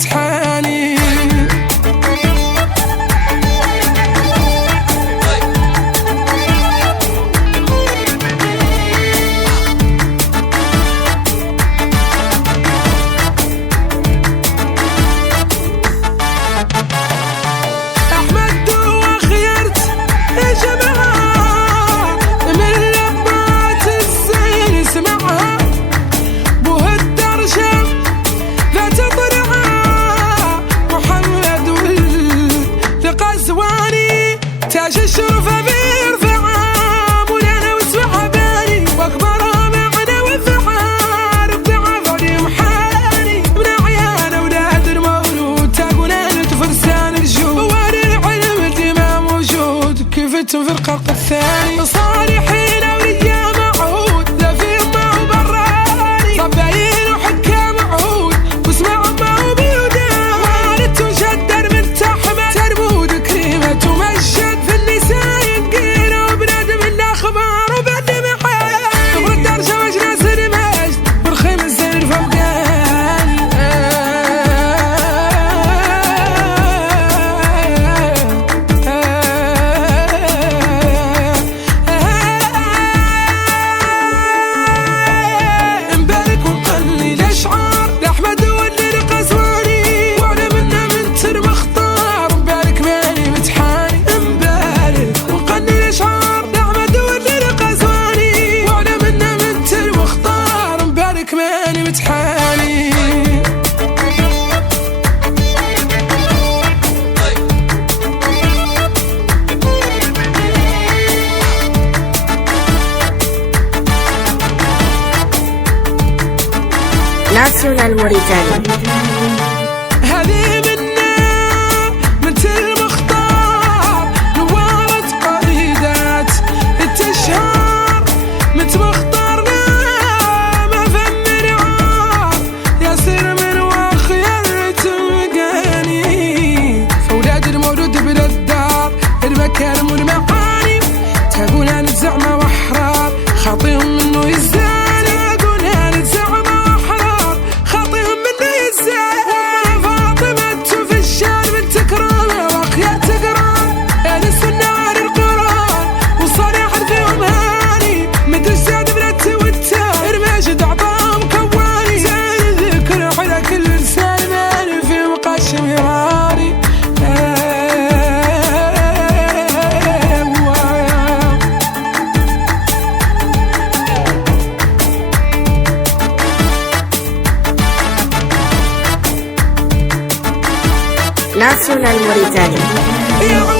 متحاني. تاج الشرفة بيرفعها مولانا واسمعها بالي واكبرها معنا والفعار بتعفري محاني من عيان اولاد المولود تاقونا فرسان الجود وار العلم الدماء موجود كيف تنفرق الثاني صالحين اولياء معهود لا فيهم ما هو براني صبايين وحكام معهود واسمع ما هو بيودان وارد تشدر من تحمل ترمود كريمة تمجد متحاني. ناسيونال موريتاني هذه منا من المختار نوارة قريدات التشهار متمختارنا ما فم رعار ياسر من وخيرت مقاني فولاد المولود بلا الدار المكارم والمعاني تقولان الزعمة وحرار خاطيهم منه يزال ناسيونال موريتاني.